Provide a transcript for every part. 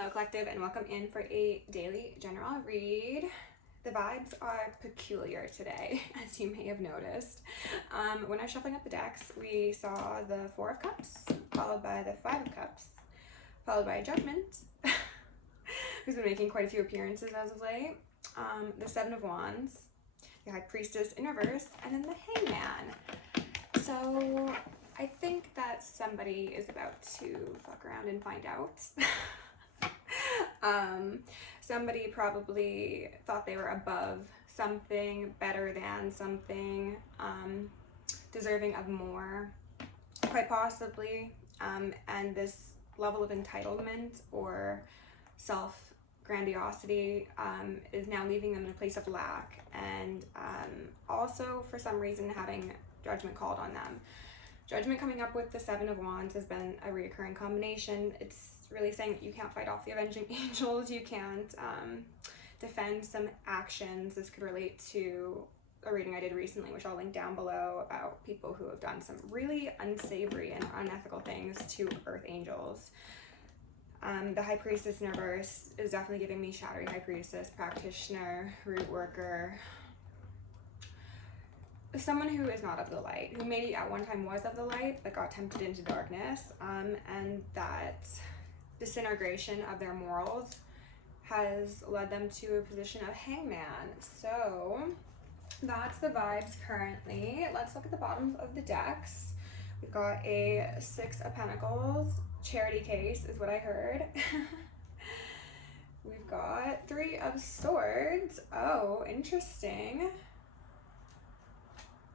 Hello collective, and welcome in for a daily general read. The vibes are peculiar today, as you may have noticed. When I was shuffling up the decks, we saw the Four of Cups, followed by the Five of Cups, followed by Judgment, who's been making quite a few appearances as of late, the Seven of Wands, the High Priestess in reverse, and then the Hangman. So I think that somebody is about to fuck around and find out. Somebody probably thought they were above something, better than something, deserving of more, quite possibly, and this level of entitlement or self-grandiosity is now leaving them in a place of lack, and also for some reason having judgment called on them. Judgment coming up with the Seven of Wands has been a reoccurring combination. It's really saying that you can't fight off the avenging angels, you can't defend some actions. This could relate to a reading I did recently, which I'll link down below, about people who have done some really unsavory and unethical things to earth angels. The High Priestess in reverse is definitely giving me Shadowy High Priestess, practitioner, root worker, someone who is not of the light, who maybe at one time was of the light but got tempted into darkness, and that disintegration of their morals has led them to a position of hangman. So that's the vibes currently. Let's look at the bottoms of the decks. We've got a Six of Pentacles, charity case is what I heard. We've got Three of Swords. Oh, interesting.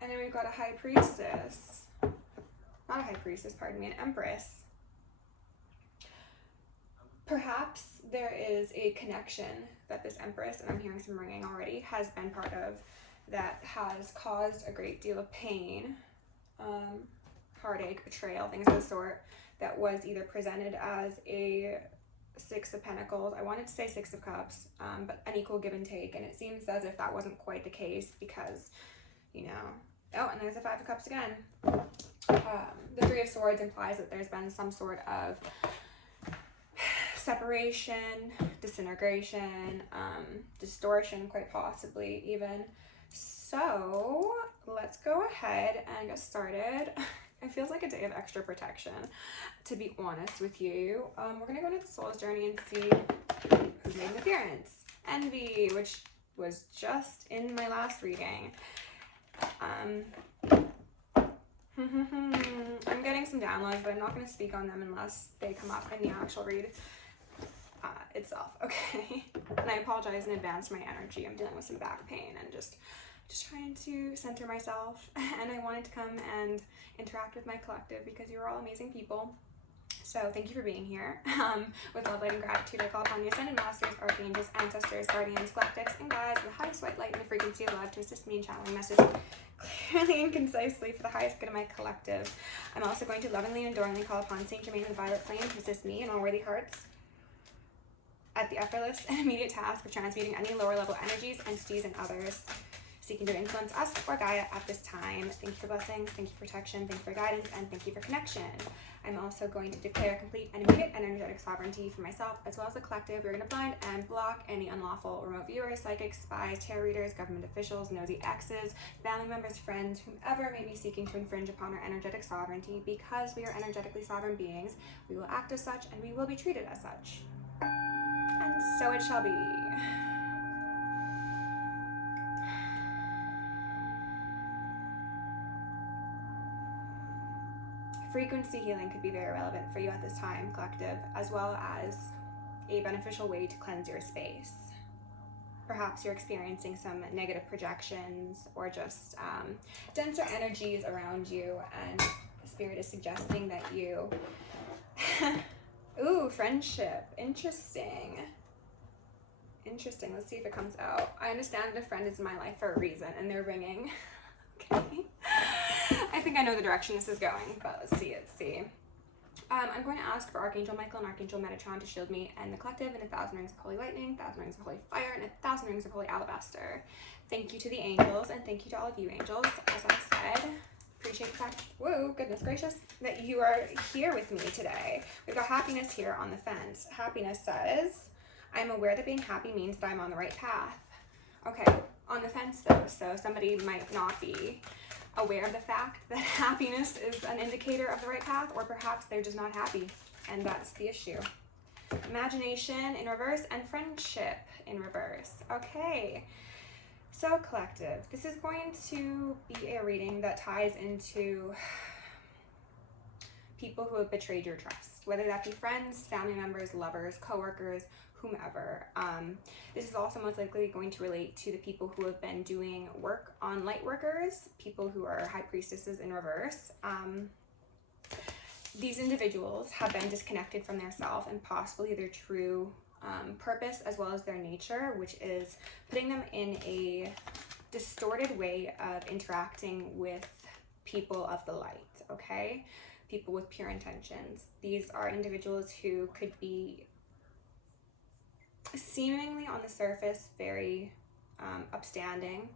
And then we've got a High Priestess, not a High Priestess, pardon me, an Empress. Perhaps there is a connection that this Empress, and I'm hearing some ringing already, has been part of, that has caused a great deal of pain, heartache, betrayal, things of the sort, that was either presented as a Six of Pentacles. I wanted to say Six of Cups, but an equal give and take, and it seems as if that wasn't quite the case because, you know, oh, and there's a Five of Cups again. The Three of Swords implies that there's been some sort of separation, disintegration, distortion, quite possibly even. So let's go ahead and get started. It feels like a day of extra protection, to be honest with you. We're gonna go into the Soul's Journey and see who's made an appearance. Envy, which was just in my last reading. I'm getting some downloads, but I'm not going to speak on them unless they come up in the actual read itself, okay? And I apologize in advance for my energy. I'm dealing with some back pain and just trying to center myself, and I wanted to come and interact with my collective because you're all amazing people. So thank you for being here. With love, light, and gratitude, I call upon the Ascended Masters, Archangels, Ancestors, Guardians, Galactics, and Guides of the highest white light and the frequency of love to assist me in channeling messages clearly and concisely for the highest good of my collective. I'm also going to lovingly and adoringly call upon Saint Germain of the Violet Flame to assist me and all worthy hearts at the effortless and immediate task of transmuting any lower level energies, entities, and others seeking to influence us or Gaia at this time. Thank you for blessings, thank you for protection, thank you for guidance, and thank you for connection. I'm also going to declare complete and immediate energetic sovereignty for myself as well as the collective. We're going to blind and block any unlawful remote viewers, psychics, spies, tarot readers, government officials, nosy exes, family members, friends, whomever may be seeking to infringe upon our energetic sovereignty. Because we are energetically sovereign beings, we will act as such and we will be treated as such. And so it shall be. Frequency healing could be very relevant for you at this time, collective, as well as a beneficial way to cleanse your space. Perhaps you're experiencing some negative projections or just denser energies around you, and the spirit is suggesting that you... Ooh, friendship. Interesting. Interesting. Let's see if it comes out. I understand that a friend is in my life for a reason, and they're ringing. Okay. I think I know the direction this is going, but let's see. I'm going to ask for Archangel Michael and Archangel Metatron to shield me and the collective in 1,000 rings of holy lightning, 1,000 rings of holy fire, and 1,000 rings of holy alabaster. Thank you to the angels, and thank you to all of you angels. As I said appreciate the fact, whoa, goodness gracious, that you are here with me today. We've got happiness here on the fence. Happiness says, I'm aware that being happy means that I'm on the right path. Okay, on the fence though, so somebody might not be aware of the fact that happiness is an indicator of the right path, or perhaps they're just not happy, and that's the issue. Imagination in reverse and friendship in reverse. Okay, so collective, this is going to be a reading that ties into people who have betrayed your trust, whether that be friends, family members, lovers, coworkers, whomever. This is also most likely going to relate to the people who have been doing work on light workers, people who are high priestesses in reverse. These individuals have been disconnected from their self and possibly their true purpose, as well as their nature, which is putting them in a distorted way of interacting with people of the light, okay? People with pure intentions. These are individuals who could be seemingly on the surface very upstanding.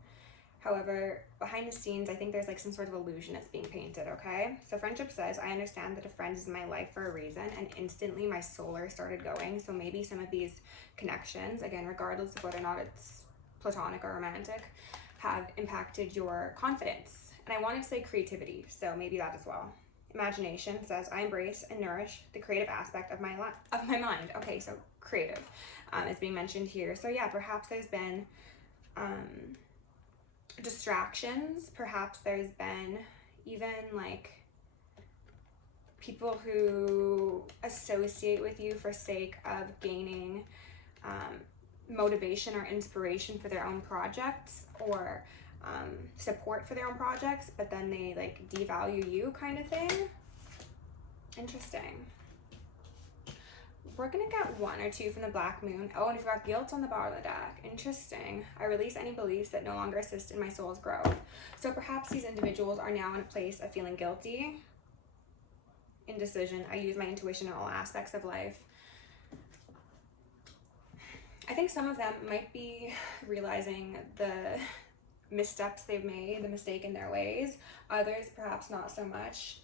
However, behind the scenes, I think there's like some sort of illusion that's being painted, okay? So friendship says, I understand that a friend is in my life for a reason, and instantly my solar started going. So maybe some of these connections, again, regardless of whether or not it's platonic or romantic, have impacted your confidence. And I wanted to say creativity, so maybe that as well. Imagination says, I embrace and nourish the creative aspect of my mind. Okay, so creative is being mentioned here. So yeah, perhaps there's been distractions. Perhaps there's been even like people who associate with you for sake of gaining motivation or inspiration for their own projects, or support for their own projects, but then they like devalue you, kind of thing. Interesting. We're gonna get one or two from the Black Moon. Oh, and we've got guilt on the bottom of the deck. Interesting. I release any beliefs that no longer assist in my soul's growth. So perhaps these individuals are now in a place of feeling guilty, indecision. I use my intuition in all aspects of life. I think some of them might be realizing the missteps they've made, the mistake in their ways. Others perhaps not so much.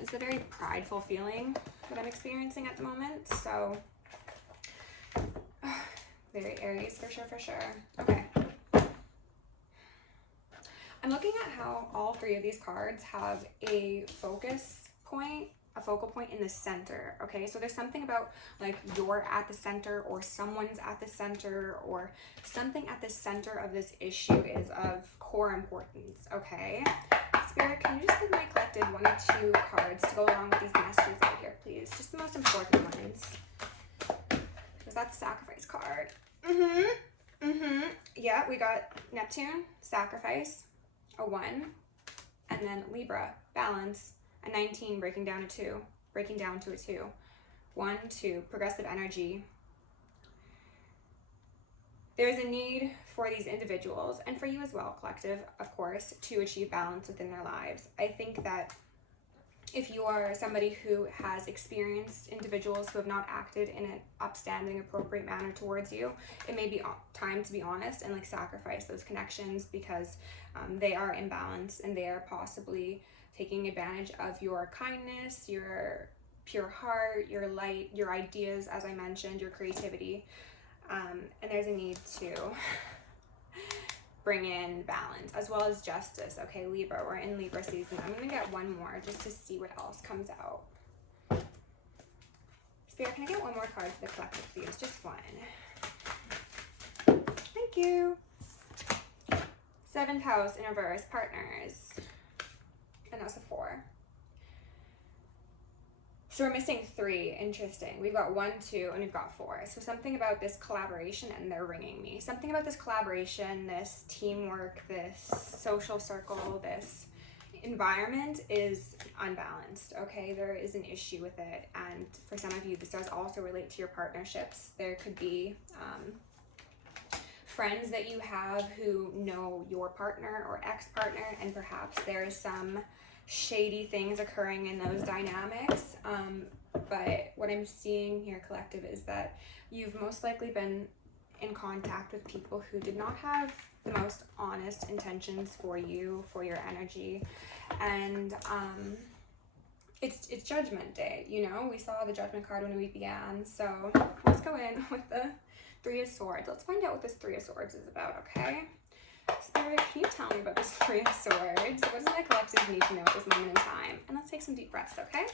It's a very prideful feeling that I'm experiencing at the moment. So very Aries for sure, for sure. Okay. I'm looking at how all three of these cards have a focal point in the center. Okay, so there's something about like you're at the center, or someone's at the center, or something at the center of this issue is of core importance. Okay, Spirit, can you just give my collective one or two cards to go along with these messages out here, please? Just the most important ones. Was that the sacrifice card? Yeah, we got Neptune, sacrifice, a 1, and then Libra, balance, a 19, breaking down to a 2. 1, 2, progressive energy. There's a need for these individuals, and for you as well, collective, of course, to achieve balance within their lives. I think that if you are somebody who has experienced individuals who have not acted in an upstanding, appropriate manner towards you, it may be time to be honest and like sacrifice those connections, because they are imbalanced and they are possibly taking advantage of your kindness, your pure heart, your light, your ideas, as I mentioned, your creativity. And there's a need to bring in balance as well as justice. Okay, Libra, we're in Libra season. I'm gonna get one more just to see what else comes out. Spirit, can I get one more card for the collective, please? Just one. Thank you. 7th house in reverse, partners. And that's a 4. So we're missing 3. Interesting. We've got 1, 2, and we've got 4. So something about this collaboration, and they're ringing me. Something about this collaboration, this teamwork, this social circle, this environment is unbalanced. Okay, there is an issue with it. And for some of you, this does also relate to your partnerships. There could be friends that you have who know your partner or ex-partner, and perhaps there is some shady things occurring in those dynamics, but what I'm seeing here, collective, is that you've most likely been in contact with people who did not have the most honest intentions for you, for your energy. And it's Judgment Day, you know? We saw the Judgment card when we began. So let's go in with the Three of Swords. Let's find out what this Three of Swords is about, okay? Spirit, can you tell me about this Three of Swords? What does my collective need to know at this moment in time? And let's take some deep breaths, okay?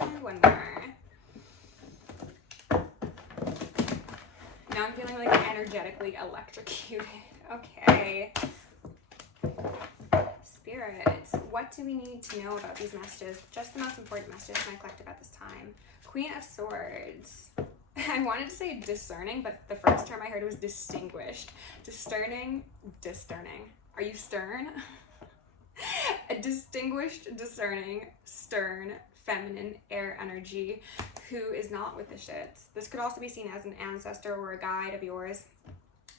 And one more. Now I'm feeling like energetically electrocuted. Okay. Spirits, what do we need to know about these messages? Just the most important messages for my collective at this time. Queen of Swords. I wanted to say discerning, but the first term I heard was distinguished. Discerning. Are you stern? A distinguished, discerning, stern, feminine, air energy who is not with the shits. This could also be seen as an ancestor or a guide of yours.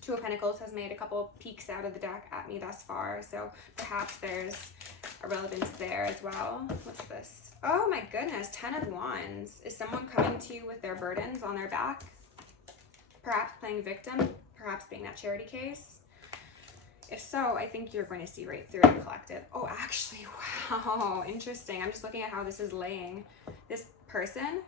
Two of Pentacles has made a couple peeks out of the deck at me thus far, so perhaps there's a relevance there as well. What's this? Oh my goodness, 10 of Wands. Is someone coming to you with their burdens on their back? Perhaps playing victim, perhaps being that charity case. If so, I think you're going to see right through it, collective. Oh, actually, wow, interesting. I'm just looking at how this is laying. This person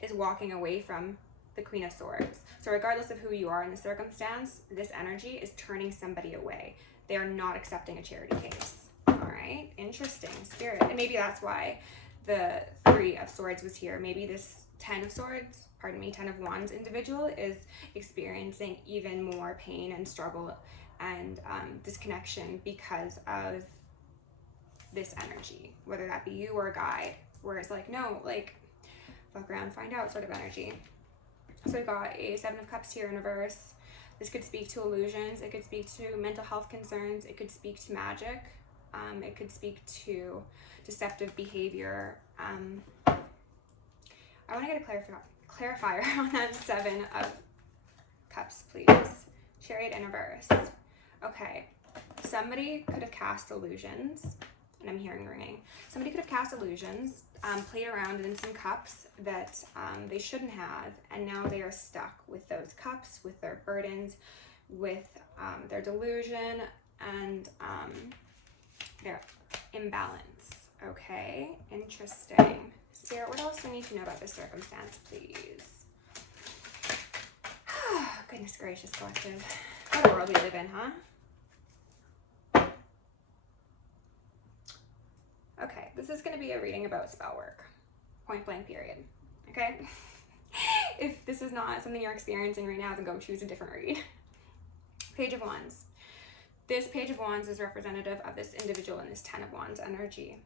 is walking away from the Queen of Swords. So regardless of who you are in the circumstance, this energy is turning somebody away. They are not accepting a charity case. All right, interesting, Spirit. And maybe that's why the Three of Swords was here. Maybe this 10 of Swords, pardon me, 10 of Wands individual is experiencing even more pain and struggle and disconnection because of this energy, whether that be you or a guide, where it's like, no, like, fuck around, find out sort of energy. So we've got a Seven of Cups here in reverse. This could speak to illusions. It could speak to mental health concerns. It could speak to magic. It could speak to deceptive behavior. I want to get a clarifier on that Seven of Cups, please. Chariot in reverse. Okay, somebody could have cast illusions, and I'm hearing ringing. Somebody could have cast illusions, played around in some cups that they shouldn't have, and now they are stuck with those cups, with their burdens, with their delusion, and their imbalance. Okay, interesting. Spirit, what else do we need to know about this circumstance, please? Goodness gracious, collective. What a world we live in, huh? Okay, this is going to be a reading about spell work. Point blank, period. Okay? If this is not something you're experiencing right now, then go choose a different read. Page of Wands. This Page of Wands is representative of this individual in this 10 of Wands energy.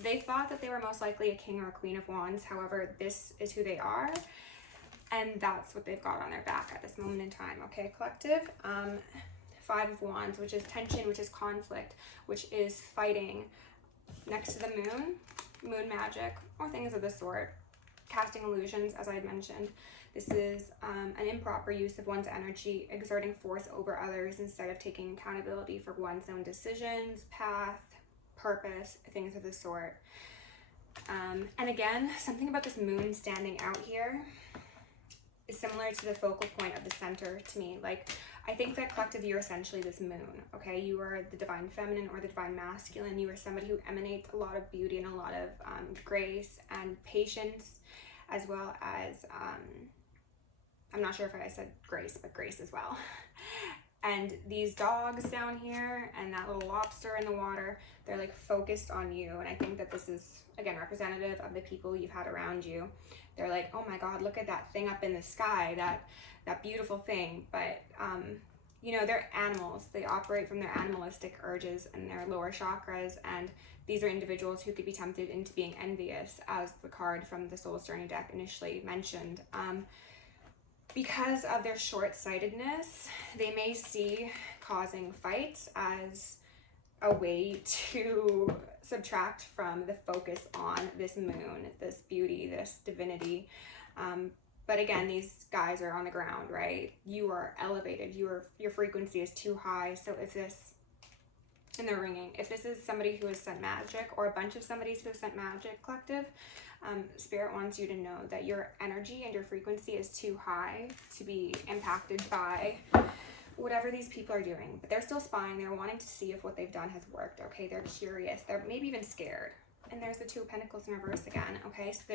They thought that they were most likely a king or a queen of wands. However, this is who they are. And that's what they've got on their back at this moment in time. Okay, collective? 5 of Wands, which is tension, which is conflict, which is fighting. Next to the moon magic, or things of the sort. Casting illusions, as I had mentioned. This is an improper use of one's energy, exerting force over others instead of taking accountability for one's own decisions, path, purpose, things of the sort. And again, something about this moon standing out here is similar to the focal point of the center to me. Like, I think that collective, you're essentially this moon, okay? You are the divine feminine or the divine masculine. You are somebody who emanates a lot of beauty and a lot of grace and patience, as well as, I'm not sure if I said grace, but grace as well. And these dogs down here and that little lobster in the water, they're like focused on you. And I think that this is, again, representative of the people you've had around you. They're like, oh my God, look at that thing up in the sky, that beautiful thing. But, you know, they're animals. They operate from their animalistic urges and their lower chakras. And these are individuals who could be tempted into being envious, as the card from the Soul's Journey deck initially mentioned. Because of their short-sightedness, they may see causing fights as a way to subtract from the focus on this moon, this beauty, this divinity. But again, these guys are on the ground, right? You are elevated. Your frequency is too high. So if this, and they're ringing, if this is somebody who has sent magic, or a bunch of somebody's who have sent magic collective, Spirit wants you to know that your energy and your frequency is too high to be impacted by whatever these people are doing. But they're still spying. They're wanting to see if what they've done has worked, okay? They're curious. They're maybe even scared. And there's the Two of Pentacles in reverse again, okay? So